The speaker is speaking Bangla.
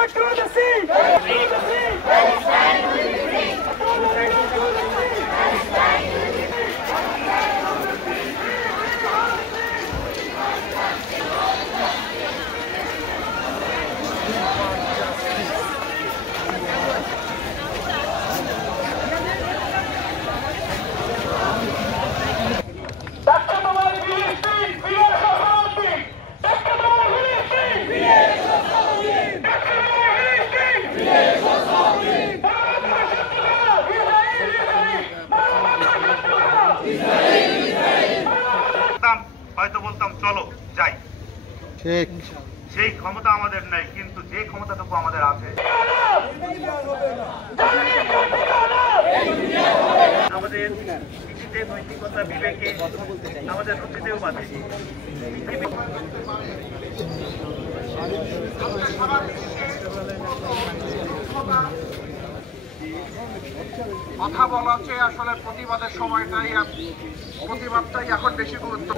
not to the sea! Free the sea! Palestine will be free! হয়তো বলতাম চলো যাই, ঠিক সেই ক্ষমতা আমাদের নাই, কিন্তু যে ক্ষমতাটুকু আমাদের আছে আমাদের নীতিতে, নৈতিকতা, বিবেকে, আমাদের রুচিতেও বাধে। কথা বলা চেয়ে আসলে প্রতিবাদের সময়টাই, প্রতিবাদটাই এখন বেশি গুরুত্ব।